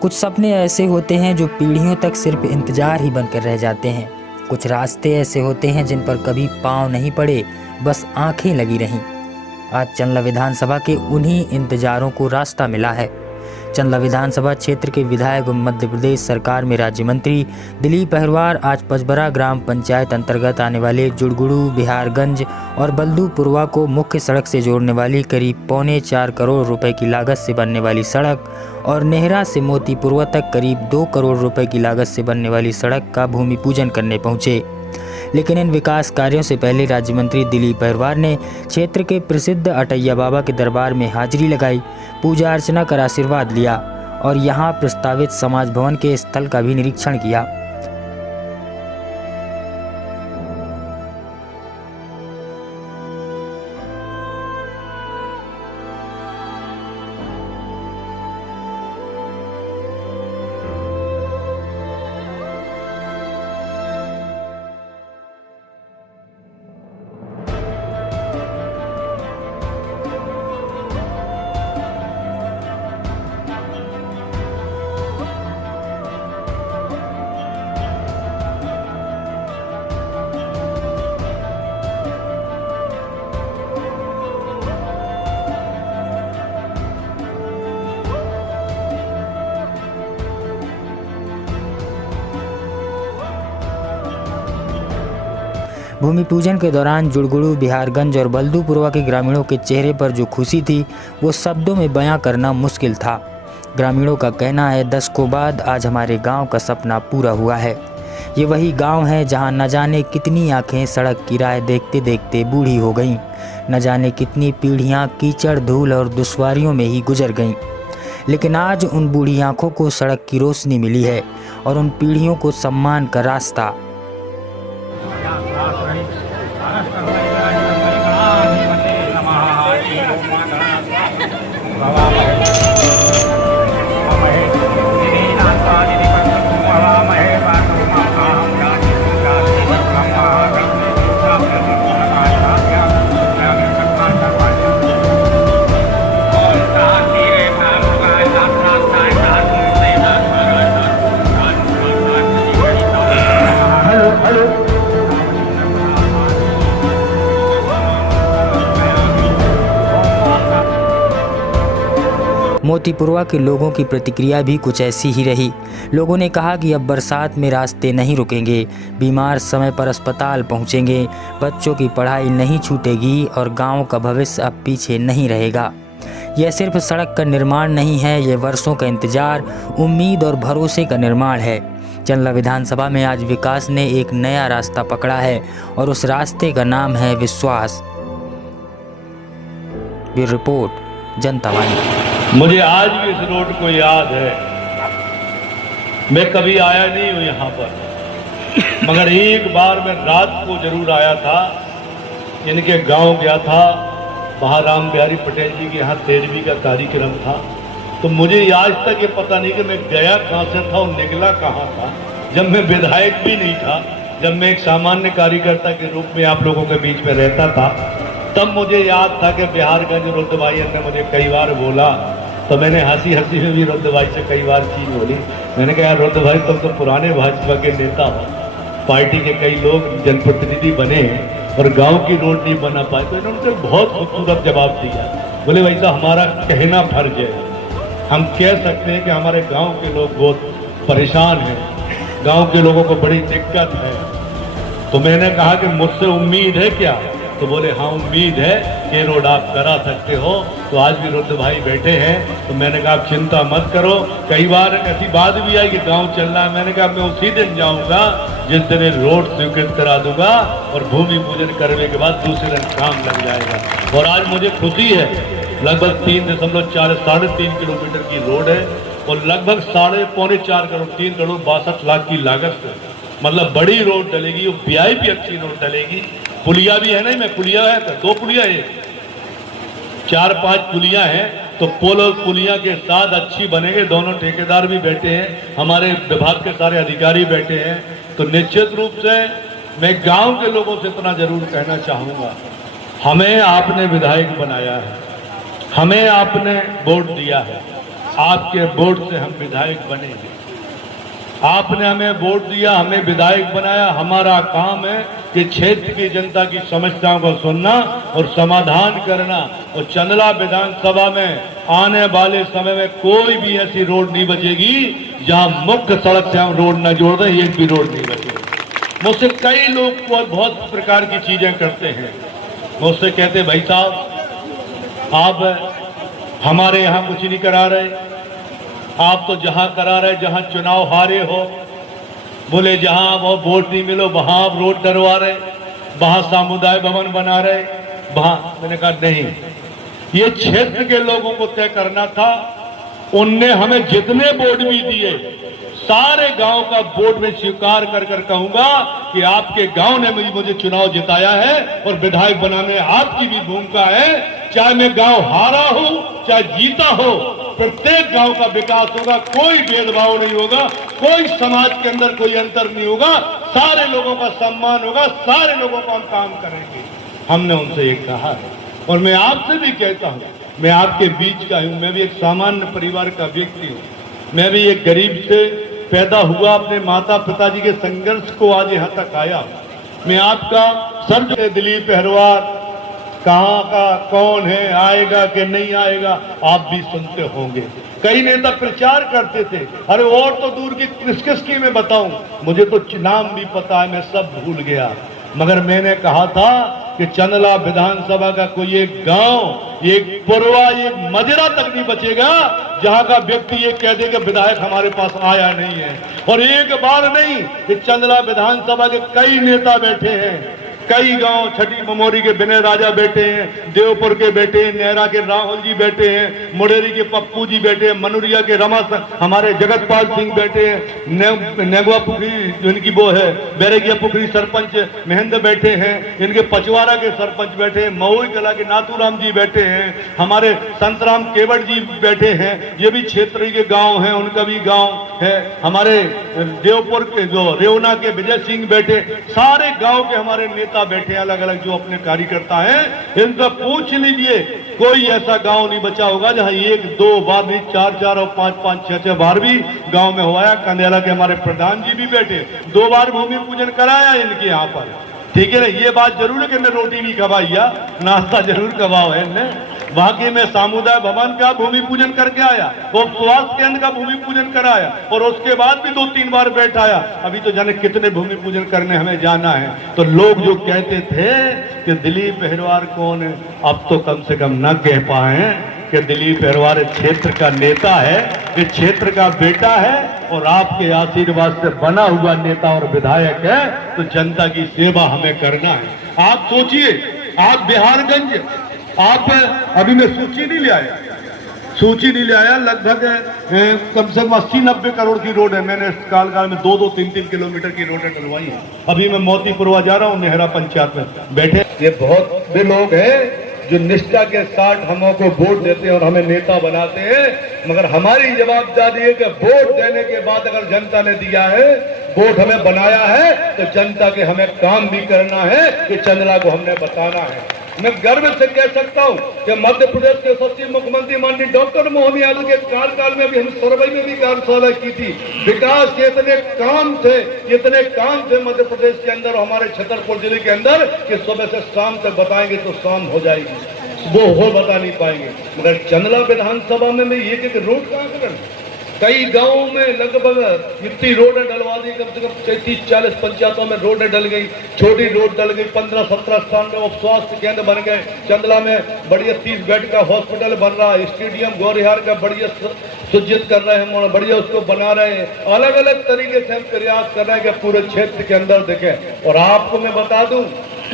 कुछ सपने ऐसे होते हैं जो पीढ़ियों तक सिर्फ इंतजार ही बनकर रह जाते हैं। कुछ रास्ते ऐसे होते हैं जिन पर कभी पाँव नहीं पड़े, बस आंखें लगी रहीं। आज चंदला विधानसभा के उन्हीं इंतजारों को रास्ता मिला है। चंदला विधानसभा क्षेत्र के विधायक मध्य प्रदेश सरकार में राज्य मंत्री दिलीप अहिरवार आज पचबरा ग्राम पंचायत अंतर्गत आने वाले जुड़गुड़ू, बिहारगंज और बल्दूपुरवा को मुख्य सड़क से जोड़ने वाली करीब 3.25 करोड़ रुपए की लागत से बनने वाली सड़क और नेहरा से मोतीपुरवा तक करीब 2 करोड़ रुपए की लागत से बनने वाली सड़क का भूमि पूजन करने पहुंचे। लेकिन इन विकास कार्यों से पहले राज्य मंत्री दिलीप अहिरवार ने क्षेत्र के प्रसिद्ध अटैया बाबा के दरबार में हाजिरी लगाई, पूजा अर्चना कर आशीर्वाद लिया और यहाँ प्रस्तावित समाज भवन के स्थल का भी निरीक्षण किया। भूमि पूजन के दौरान जुड़गुड़ू, बिहारगंज और बल्दूपुरवा के ग्रामीणों के चेहरे पर जो खुशी थी वो शब्दों में बयां करना मुश्किल था। ग्रामीणों का कहना है 10 को बाद आज हमारे गांव का सपना पूरा हुआ है। ये वही गांव है जहां न जाने कितनी आंखें सड़क की राह देखते देखते बूढ़ी हो गईं, न जाने कितनी पीढ़ियां कीचड़, धूल और दुश्वारियों में ही गुजर गईं। लेकिन आज उन बूढ़ी आंखों को सड़क की रोशनी मिली है और उन पीढ़ियों को सम्मान का रास्ता। मोतीपुरवा के लोगों की प्रतिक्रिया भी कुछ ऐसी ही रही। लोगों ने कहा कि अब बरसात में रास्ते नहीं रुकेंगे, बीमार समय पर अस्पताल पहुंचेंगे, बच्चों की पढ़ाई नहीं छूटेगी और गांव का भविष्य अब पीछे नहीं रहेगा। यह सिर्फ सड़क का निर्माण नहीं है, यह वर्षों का इंतजार, उम्मीद और भरोसे का निर्माण है। चंदला विधानसभा में आज विकास ने एक नया रास्ता पकड़ा है और उस रास्ते का नाम है विश्वास। ब्यूरो रिपोर्ट, जनता वाणी। मुझे आज भी इस रोड को याद है। मैं कभी आया नहीं हूँ यहाँ पर, मगर एक बार मैं रात को जरूर आया था। इनके गांव गया था, वहाँ राम बिहारी पटेल जी के यहाँ 13वीं का कार्यक्रम था। तो मुझे आज तक ये पता नहीं कि मैं गया कहाँ से था और निकला कहाँ था। जब मैं विधायक भी नहीं था, जब मैं एक सामान्य कार्यकर्ता के रूप में आप लोगों के बीच में रहता था, तब मुझे याद था कि बिहारगंज रुद्र भाई ने मुझे कई बार बोला, तो मैंने हंसी हंसी में भी रुद्र भाई से कई बार चीज बोली। मैंने कहा यार रुद्र भाई, तुम तो पुराने भाजपा के नेता हो, पार्टी के कई लोग जनप्रतिनिधि बने और गांव की रोड नहीं बना पाए। तो इन्होंने बहुत खूबसूरत जवाब दिया। बोले वैसा हमारा कहना फर्ज है, हम कह सकते हैं कि हमारे गाँव के लोग बहुत परेशान हैं, गाँव के लोगों को बड़ी दिक्कत है। तो मैंने कहा कि मुझसे उम्मीद है क्या? तो बोले हाँ उम्मीद है कि रोड आप करा सकते हो। तो आज भी रुद्र भाई बैठे हैं। तो मैंने कहा आप चिंता मत करो। कई बार ऐसी बात भी आई कि गांव चलना है, मैंने कहा मैं उसी दिन जाऊंगा जिस दिन रोड स्वीकृत करा दूंगा और भूमि पूजन करने के बाद दूसरे दिन काम लग जाएगा। और आज मुझे खुशी है, लगभग 3.3 किलोमीटर की रोड है और लगभग 3.25 करोड़ 3 करोड़ 62 लाख की लागत से, मतलब बड़ी रोड डलेगी, VIP अच्छी रोड डलेगी। पुलिया भी है, नहीं मैं पुलिया है तो 2 पुलिया है, 4-5 पुलिया हैं। तो पुल और पुलिया के साथ अच्छी बनेंगे। दोनों ठेकेदार भी बैठे हैं, हमारे विभाग के सारे अधिकारी बैठे हैं। तो निश्चित रूप से मैं गांव के लोगों से इतना जरूर कहना चाहूँगा, हमें आपने विधायक बनाया है, हमें आपने वोट दिया है, आपके वोट से हम विधायक बनेंगे। आपने हमें वोट दिया, हमें विधायक बनाया। हमारा काम है कि क्षेत्र की जनता की समस्याओं को सुनना और समाधान करना। और चंदला विधानसभा में आने वाले समय में कोई भी ऐसी रोड नहीं बचेगी जहां मुख्य सड़क से हम रोड न जोड़ दें, एक भी रोड नहीं बचेगी। मुझसे कई लोग को बहुत प्रकार की चीजें करते हैं। मुझसे कहते भाई साहब आप हमारे यहाँ कुछ नहीं करा रहे, आप तो जहां करा रहे, जहां चुनाव हारे हो, बोले जहां वो वोट नहीं मिलो वहां आप रोड डरवा रहे, वहां सामुदायिक भवन बना रहे, वहां। मैंने कहा नहीं, ये क्षेत्र के लोगों को तय करना था। उनने हमें जितने वोट भी दिए सारे गांव का वोट में स्वीकार कर कर कहूंगा कि आपके गांव ने मुझे चुनाव जिताया है और विधायक बनाने आपकी भी भूमिका है। चाहे मैं गांव हारा हूं चाहे जीता हो, प्रत्येक गांव का विकास होगा, कोई भेदभाव नहीं होगा, कोई समाज के अंदर कोई अंतर नहीं होगा, सारे लोगों का सम्मान होगा, सारे लोगों को हम काम करेंगे। हमने उनसे ये कहा है और मैं आपसे भी कहता हूं, मैं आपके बीच का हूं, मैं भी एक सामान्य परिवार का व्यक्ति हूं, मैं भी एक गरीब से पैदा हुआ, अपने माता पिताजी के संघर्ष को आज यहां तक आया। मैं आपका सर्व दिलीप अहरवार कहां का कौन है, आएगा कि नहीं आएगा, आप भी सुनते होंगे। कई नेता प्रचार करते थे, अरे और तो दूर की किस मैं बताऊं, मुझे तो नाम भी पता है, मैं सब भूल गया। मगर मैंने कहा था कि चंदला विधानसभा का कोई एक गांव, एक पुरवा, एक मजरा तक नहीं बचेगा जहां का व्यक्ति ये कह दे कि विधायक हमारे पास आया नहीं है। और एक बार नहीं, कि चंदला विधानसभा के कई नेता बैठे हैं, कई गांव, छठी ममोरी के विनय राजा बैठे हैं, देवपुर के बैठे हैं, नेहरा के राहुल जी बैठे हैं, मुडेरी के पप्पू जी बैठे हैं, मनुरिया के हमारे जगतपाल सिंह बैठे हैं, नेगवा पुखरी जो इनकी वो है, बैरेगिया पुखरी सरपंच महेंद्र बैठे हैं, इनके पचवारा के सरपंच बैठे हैं, महुई कला के नाथूराम जी बैठे हैं, हमारे संतराम केवट जी बैठे हैं, ये भी क्षेत्र के गाँव हैं, उनका भी गाँव है। हमारे देवपुर के जो रेवना के विजय सिंह बैठे, सारे गाँव के हमारे नेता बैठे अलग अलग जो अपने कार्यकर्ता हैं। इनका पूछ लीजिए, कोई ऐसा गांव नहीं बचा होगा जहां एक दो बार नहीं, चार चार और पांच पांच छह छह बार भी गांव में हुआ है। कंदेला के हमारे प्रधान जी भी बैठे, 2 बार भूमि पूजन कराया इनके यहाँ पर, ठीक है ना। ये बात जरूर है कि मैं रोटी नहीं खवाइया, नाश्ता जरूर खवाओ है इनने। बाकी में सामुदायिक भवन का भूमि पूजन करके आया, वो स्वास्थ्य केंद्र का भूमि पूजन कराया और उसके बाद भी 2-3 बार बैठाया। अभी तो जाने कितने भूमि पूजन करने हमें जाना है। तो लोग जो कहते थे कि दिलीप अहरवार कौन है, अब तो कम से कम न कह पाए कि दिलीप अहरवार क्षेत्र का नेता है, ये क्षेत्र का बेटा है और आपके आशीर्वाद से बना हुआ नेता और विधायक है। तो जनता की सेवा हमें करना है। आप सोचिए, आप बिहारगंज, आप अभी मैं सूची नहीं ले आया, लगभग कम से कम 80-90 करोड़ की रोड है। मैंने काल में 2-2, 3-3 किलोमीटर की रोडें डलवाई है। अभी मैं मोतीपुरवा जा रहा हूँ, नेहरा पंचायत में बैठे ये बहुत भी लोग हैं जो निष्ठा के साथ हमको वोट देते हैं और हमें नेता बनाते हैं। मगर हमारी जवाबदारी है कि वोट देने के बाद अगर जनता ने दिया है, वोट हमें बनाया है, तो जनता के हमें काम भी करना है कि चंदला को हमने बताना है। मैं गर्व से कह सकता हूं कि मध्य प्रदेश के सचिव मुख्यमंत्री माननीय डॉक्टर मोहन यादव के कार्यकाल में भी हम सरवई में भी कार्यशाला की थी। विकास के इतने काम थे मध्य प्रदेश के अंदर, हमारे छतरपुर जिले के अंदर, कि सुबह से शाम तक बताएंगे तो शाम हो जाएगी, वो हो बता नहीं पाएंगे। मगर चंदला विधानसभा में मैं ये कि रोड का आंकड़न कई गांवों में लगभग इतनी रोडें डलवा दी, कम से कम 33-40 पंचायतों में रोडें डल गई, छोटी रोड डल गई, 15-17 स्थान में उप स्वास्थ्य केंद्र बन गए। चंदला में बढ़िया 30 बेड का हॉस्पिटल बन रहा है, स्टेडियम गौरिहार का बढ़िया सुजित कर रहे हैं, बढ़िया उसको बना रहे हैं। अलग अलग तरीके से हम प्रयास कर रहे हैं कि पूरे क्षेत्र के अंदर देखें। और आपको मैं बता दूं,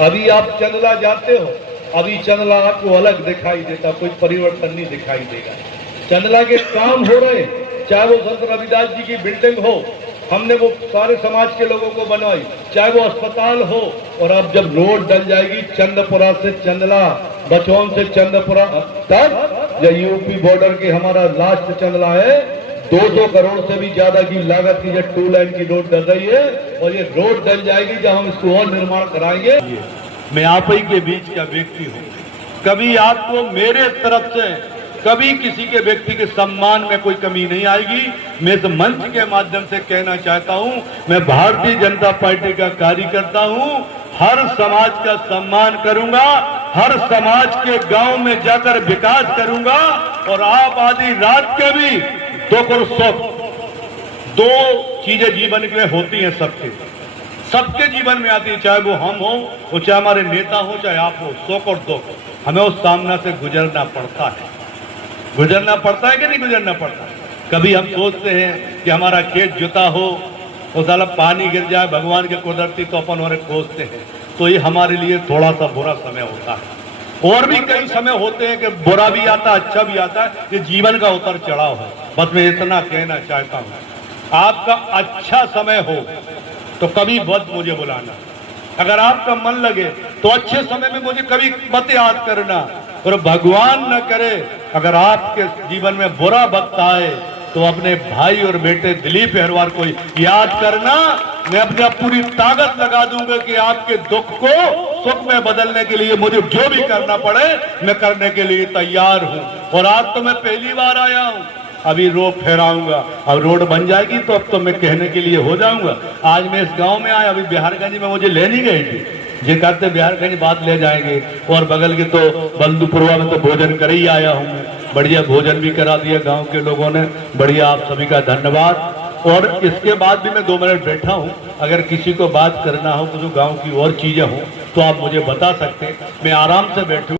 अभी आप चंदला जाते हो, अभी चंदला आपको अलग दिखाई देता, कोई परिवर्तन नहीं दिखाई देगा। चंदला के काम हो रहे, चाहे वो संत रविदास जी की बिल्डिंग हो, हमने वो सारे समाज के लोगों को बनवाई, चाहे वो अस्पताल हो। और अब जब रोड डल जाएगी चंदपुरा से चंदला, बचौन से चंदपुरा तक, या यूपी बॉर्डर की हमारा लास्ट चंदला है, 200 करोड़ से भी ज्यादा की लागत की 2 लाइन की रोड डल रही है। और ये रोड डल जाएगी जब हम इसको और निर्माण कराएंगे। मैं आप ही के बीच का व्यक्ति हूँ, कभी आपको मेरे तरफ से कभी किसी के व्यक्ति के सम्मान में कोई कमी नहीं आएगी। मैं इस मंच के माध्यम से कहना चाहता हूं, मैं भारतीय जनता पार्टी का कार्यकर्ता हूं, हर समाज का सम्मान करूंगा, हर समाज के गांव में जाकर विकास करूंगा और आप आधी रात के भी दुख और सुख, दो चीजें जीवन में होती हैं सबके जीवन में आती है, चाहे वो हम हो, वो चाहे हमारे नेता हो, चाहे आप हो, सुख और दुख हमें उस सामना से गुजरना पड़ता है। गुजरना पड़ता है कि नहीं गुजरना पड़ता? कभी हम सोचते हैं कि हमारा खेत जुता हो तो साला पानी गिर जाए, भगवान के कुदरती तो अपन और खोजते हैं, तो ये हमारे लिए थोड़ा सा बुरा समय होता है। और भी कई समय होते हैं कि बुरा भी आता है, अच्छा भी आता है, ये जीवन का उतर चढ़ाव है। बस मैं इतना कहना चाहता हूँ, आपका अच्छा समय हो तो कभी मत मुझे बुलाना, अगर आपका मन लगे तो अच्छे समय में मुझे कभी मत याद करना, और भगवान न करे अगर आपके जीवन में बुरा वक्त आए तो अपने भाई और बेटे दिलीप हेरवार को याद करना। मैं अपनी पूरी ताकत लगा दूंगा कि आपके दुख को सुख में बदलने के लिए मुझे जो भी करना पड़े मैं करने के लिए तैयार हूं। और आज तो मैं पहली बार आया हूं, अभी रोड फहराऊंगा, अब रोड बन जाएगी तो अब तो मैं कहने के लिए हो जाऊंगा। आज मैं इस गांव में आया, अभी बिहारगंज में मुझे लेनी गई थी, ये कहते बिहारगंज बात ले जाएंगे, और बगल के तो बल्दुपुरवा में तो भोजन कर ही आया हूं मैं, बढ़िया भोजन भी करा दिया गांव के लोगों ने, बढ़िया, आप सभी का धन्यवाद। और इसके बाद भी मैं 2 मिनट बैठा हूं, अगर किसी को बात करना हो, कुछ गांव की और चीजें हो तो आप मुझे बता सकते हैं, मैं आराम से बैठूं।